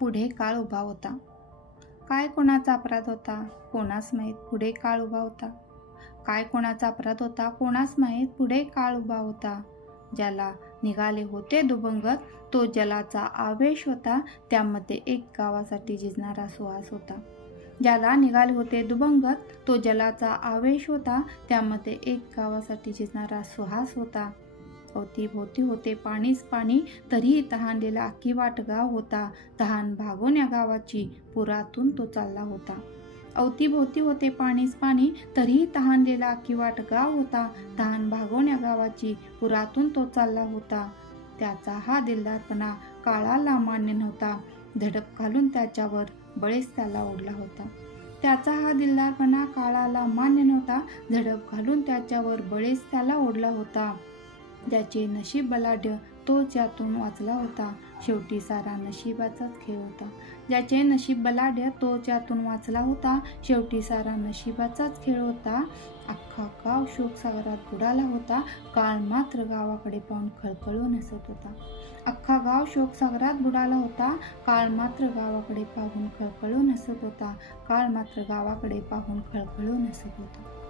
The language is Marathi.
पुढे काळ उभा होता. काय कोणाचा अपराध होता कोणास माहीत पुढे काळ उभा होता. काय कोणाचा अपराध होता कोणास माहीत पुढे काळ उभा होता. ज्याला निघाले होते दुभंगत तो जलाचा आवेश होता त्यामध्ये एक गावासाठी झिजणारा सुहास होता. ज्याला निघाले होते दुभंगत तो जलाचा आवेश होता त्यामध्ये एक गावासाठी झिजणारा सुहास होता. अवतीभोवती होते. पाणीच पाणी तरीही तहानलेला अख्खी गाव होता. तहान भागून या गावाची पुरातून तो चालला होता. अवतीभोवती होते. पाणीच पाणी तरीही तहानलेला अख्खी गाव होता. तहान भागवून या गावाची पुरातून तो चालला होता. त्याचा हा दिलदारपणा काळाला मान्य नव्हता. धडक घालून त्याच्यावर बळेच त्याला ओढला होता. त्याचा हा दिलदारपणा काळाला मान्य नव्हता. झडप घालून त्याच्यावर बळेच त्याला ओढला होता. ज्याचे नशीब बलाढ्य तो ज्यातून वाचला होता. शेवटी सारा नशिबाचाच खेळ होता. ज्याचे नशीब बलाढ्य तो ज्यातून वाचला होता. शेवटी सारा नशिबाचाच खेळ होता. अख्खा गाव शोकसागरात बुडाला होता. काळ मात्र गावाकडे पाहून खळखळून हसत होता. अख्खा गाव शोकसागरात बुडाला होता. काळ मात्र गावाकडे पाहून खळखळून हसत होता. काळ मात्र गावाकडे पाहून खळखळून हसत होता.